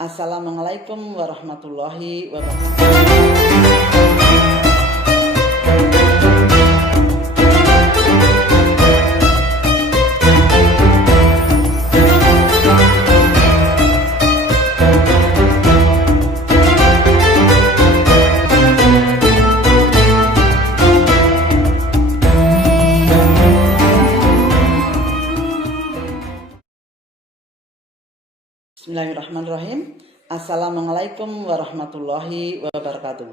Assalamualaikum warahmatullahi wabarakatuh. Bismillahirrahmanirrahim. Assalamualaikum warahmatullahi wabarakatuh.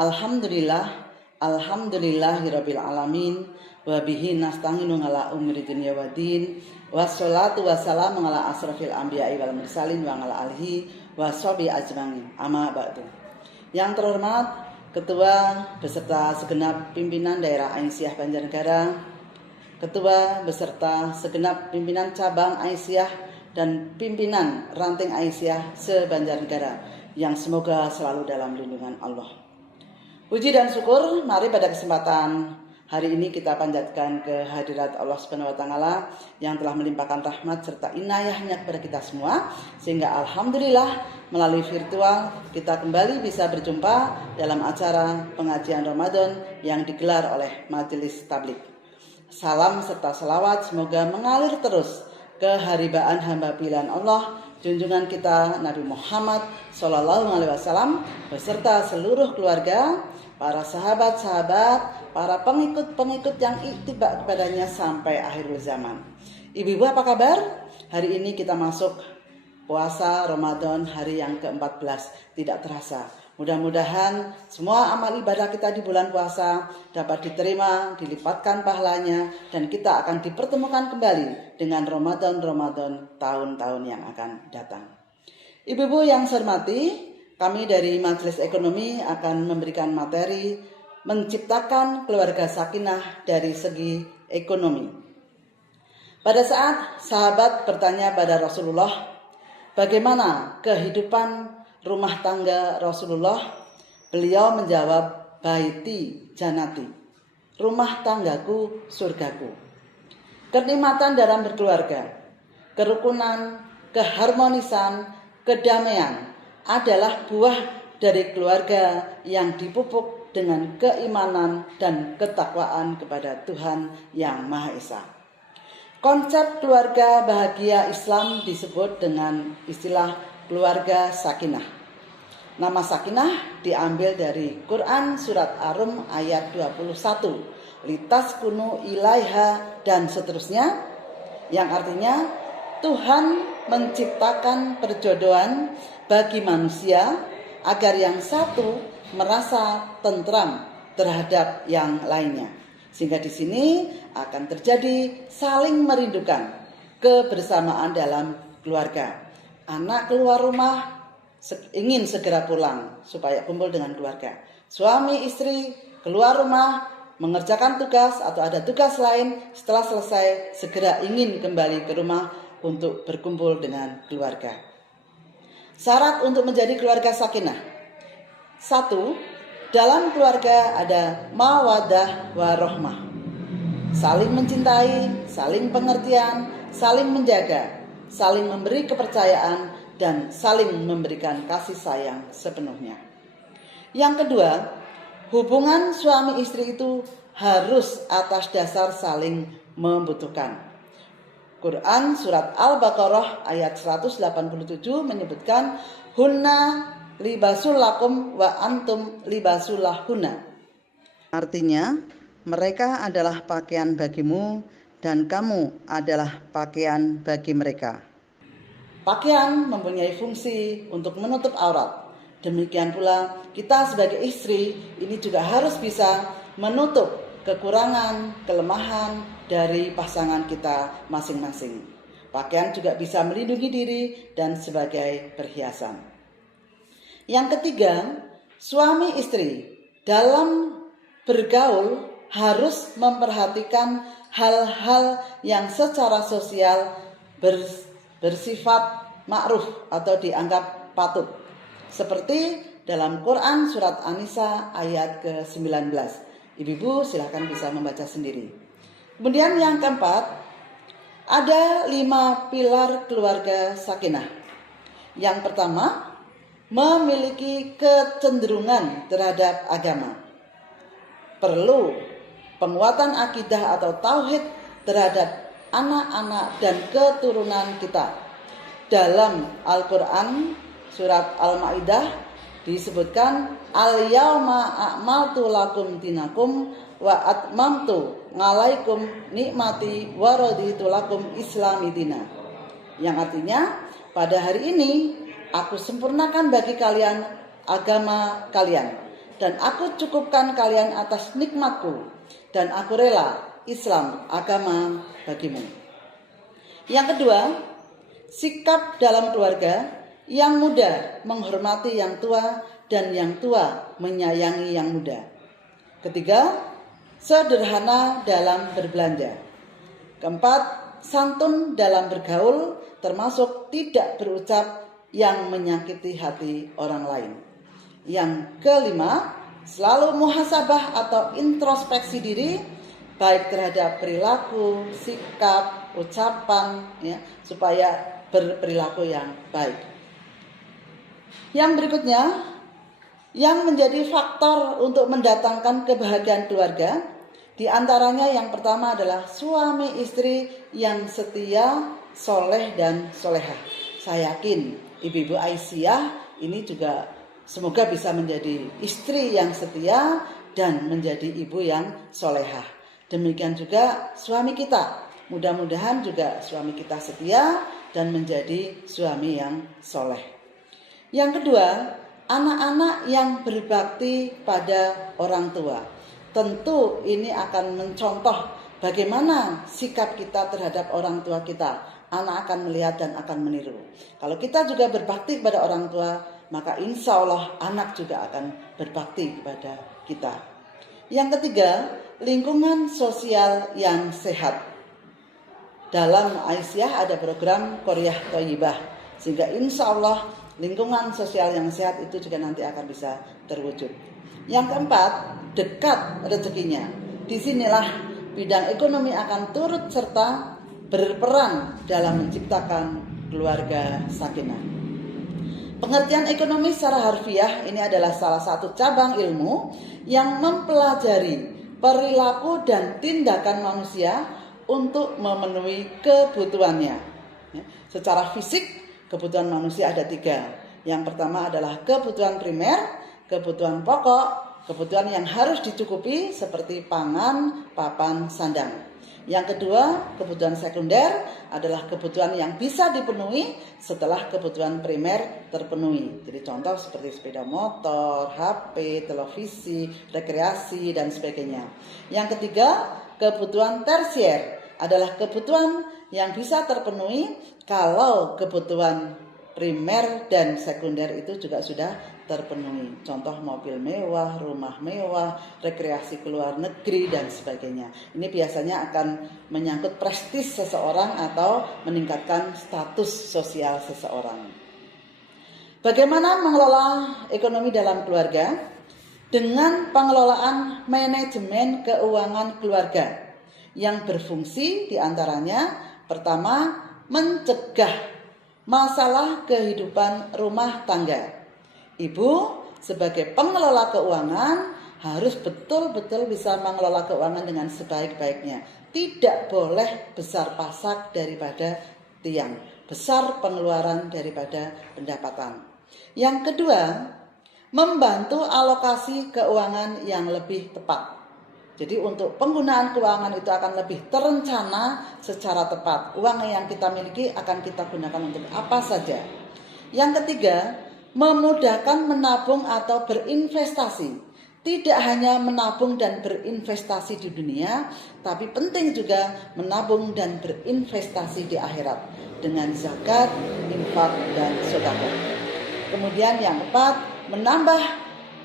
Alhamdulillahirabbil alamin wa bihi nasta'inu ala umuri dunya waddin wassalatu wassalamu ala asrofil anbiya'i wal mursalin wa ala alihi wa sahbihi ajmain. Amma ba'du. Yang terhormat Ketua beserta segenap pimpinan daerah Aisyah Banjarnegara, Ketua beserta segenap pimpinan cabang Aisyah dan pimpinan ranting Aisyah se-Banjarnegara yang semoga selalu dalam lindungan Allah. Puji dan syukur mari pada kesempatan hari ini kita panjatkan kehadirat Allah Subhanahu wa taala yang telah melimpahkan rahmat serta inayahnya kepada kita semua, sehingga alhamdulillah melalui virtual kita kembali bisa berjumpa dalam acara pengajian Ramadan yang digelar oleh Majelis Tabligh. Salam serta selawat semoga mengalir terus keharibaan hamba pilihan Allah, junjungan kita Nabi Muhammad SAW beserta seluruh keluarga, para sahabat-sahabat, para pengikut-pengikut yang ittiba kepadanya sampai akhir zaman. Ibu-ibu apa kabar? Hari ini kita masuk puasa Ramadan hari yang ke-14, tidak terasa. Mudah-mudahan semua amal ibadah kita di bulan puasa dapat diterima, dilipatkan pahalanya, dan kita akan dipertemukan kembali dengan Ramadan-Ramadan tahun-tahun yang akan datang. Ibu-ibu yang saya hormati, kami dari Majelis Ekonomi akan memberikan materi menciptakan keluarga sakinah dari segi ekonomi. Pada saat sahabat bertanya pada Rasulullah, bagaimana kehidupan rumah tangga Rasulullah, beliau menjawab, baiti janati, rumah tanggaku surgaku. Kenikmatan dalam berkeluarga, kerukunan, keharmonisan, kedamaian adalah buah dari keluarga yang dipupuk dengan keimanan dan ketakwaan kepada Tuhan yang Maha Esa. Konsep keluarga bahagia Islam disebut dengan istilah keluarga sakinah. Nama sakinah diambil dari Quran surat Ar-Rum ayat 21. Litaskunu ilaiha dan seterusnya, yang artinya Tuhan menciptakan perjodohan bagi manusia agar yang satu merasa tentram terhadap yang lainnya. Sehingga di sini akan terjadi saling merindukan, kebersamaan dalam keluarga. Anak keluar rumah ingin segera pulang supaya kumpul dengan keluarga. Suami istri keluar rumah mengerjakan tugas atau ada tugas lain, setelah selesai segera ingin kembali ke rumah untuk berkumpul dengan keluarga. Syarat untuk menjadi keluarga sakinah. 1. Dalam keluarga ada mawaddah warahmah. Saling mencintai, saling pengertian, saling menjaga, saling memberi kepercayaan, dan saling memberikan kasih sayang sepenuhnya. Yang kedua, hubungan suami istri itu harus atas dasar saling membutuhkan. Quran surat Al-Baqarah ayat 187 menyebutkan hunna libasul lakum wa antum libasul lahunna. Artinya, mereka adalah pakaian bagimu dan kamu adalah pakaian bagi mereka. Pakaian mempunyai fungsi untuk menutup aurat. Demikian pula kita sebagai istri ini juga harus bisa menutup kekurangan, kelemahan dari pasangan kita masing-masing. Pakaian juga bisa melindungi diri dan sebagai perhiasan. Yang ketiga, suami istri dalam bergaul harus memperhatikan hal-hal yang secara sosial bersifat ma'ruf atau dianggap patut. Seperti dalam Quran surat An-Nisa ayat ke-19. Ibu-ibu silahkan bisa membaca sendiri. Kemudian yang keempat, ada 5 pilar keluarga sakinah. Yang pertama, memiliki kecenderungan terhadap agama. Perlu penguatan akidah atau tauhid terhadap anak-anak dan keturunan kita. Dalam Al-Quran surat Al-Ma'idah disebutkan al-yauma a'maltu lakum dinakum wa atmamtu ngalaikum nikmati wa raditu lakum islami dina. Yang artinya, pada hari ini aku sempurnakan bagi kalian agama kalian, dan aku cukupkan kalian atas nikmatku, dan aku rela Islam agama bagimu. Yang kedua, sikap dalam keluarga. Yang muda menghormati yang tua dan yang tua menyayangi yang muda. Ketiga, sederhana dalam berbelanja. Keempat, santun dalam bergaul, termasuk tidak berucap yang menyakiti hati orang lain. Yang kelima, selalu muhasabah atau introspeksi diri, baik terhadap perilaku, sikap, ucapan, supaya berperilaku yang baik. Yang berikutnya, yang menjadi faktor untuk mendatangkan kebahagiaan keluarga, di antaranya yang pertama adalah suami istri yang setia, soleh dan solehah. Saya yakin Ibu-ibu Aisyah ini juga semoga bisa menjadi istri yang setia dan menjadi ibu yang solehah. Demikian juga suami kita, mudah-mudahan juga suami kita setia dan menjadi suami yang soleh. Yang kedua, anak-anak yang berbakti pada orang tua. Tentu ini akan mencontoh bagaimana sikap kita terhadap orang tua kita. Anak akan melihat dan akan meniru. Kalau kita juga berbakti kepada orang tua, maka insya Allah anak juga akan berbakti kepada kita. Yang ketiga, lingkungan sosial yang sehat. Dalam Aisyah ada program Qaryah Thayyibah, sehingga insya Allah lingkungan sosial yang sehat itu juga nanti akan bisa terwujud. Yang keempat, dekat rezekinya. Disinilah bidang ekonomi akan turut serta berperan dalam menciptakan keluarga sakinah. Pengertian ekonomi secara harfiah ini adalah salah satu cabang ilmu yang mempelajari perilaku dan tindakan manusia untuk memenuhi kebutuhannya. Secara fisik, kebutuhan manusia ada 3. Yang pertama adalah kebutuhan primer, kebutuhan pokok, kebutuhan yang harus dicukupi seperti pangan, papan, sandang. Yang kedua, kebutuhan sekunder adalah kebutuhan yang bisa dipenuhi setelah kebutuhan primer terpenuhi. Jadi contoh seperti sepeda motor, HP, televisi, rekreasi, dan sebagainya. Yang ketiga, kebutuhan tersier adalah kebutuhan yang bisa terpenuhi kalau kebutuhan primer dan sekunder itu juga sudah terpenuhi. Contoh mobil mewah, rumah mewah, rekreasi ke luar negeri dan sebagainya. Ini biasanya akan menyangkut prestis seseorang atau meningkatkan status sosial seseorang. Bagaimana mengelola ekonomi dalam keluarga? Dengan pengelolaan manajemen keuangan keluarga yang berfungsi diantaranya pertama, mencegah masalah kehidupan rumah tangga. Ibu sebagai pengelola keuangan harus betul-betul bisa mengelola keuangan dengan sebaik-baiknya. Tidak boleh besar pasak daripada tiang, besar pengeluaran daripada pendapatan. Yang kedua, membantu alokasi keuangan yang lebih tepat. Jadi untuk penggunaan keuangan itu akan lebih terencana secara tepat. Uang yang kita miliki akan kita gunakan untuk apa saja. Yang ketiga, memudahkan menabung atau berinvestasi. Tidak hanya menabung dan berinvestasi di dunia, tapi penting juga menabung dan berinvestasi di akhirat dengan zakat, infak, dan sedekah. Kemudian yang keempat, menambah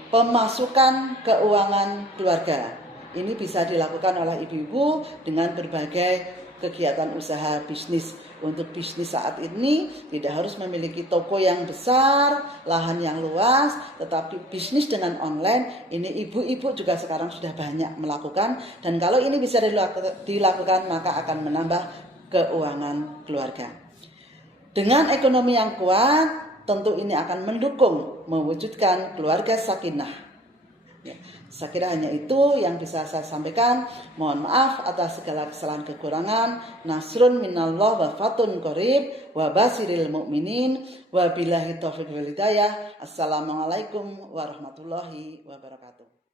pemasukan keuangan keluarga. Ini bisa dilakukan oleh ibu-ibu dengan berbagai kegiatan usaha bisnis. Untuk bisnis saat ini tidak harus memiliki toko yang besar, lahan yang luas, tetapi bisnis dengan online ini ibu-ibu juga sekarang sudah banyak melakukan. Dan kalau ini bisa dilakukan maka akan menambah keuangan keluarga. Dengan ekonomi yang kuat, tentu ini akan mendukung mewujudkan keluarga sakinah. Ya, saya kira hanya itu yang bisa saya sampaikan. Mohon maaf atas segala kesalahan kekurangan. Nasrun minallah wa fatun qarib wa basiril mu'minin wa billahi taufiq wal hidayah. Assalamualaikum warahmatullahi wabarakatuh.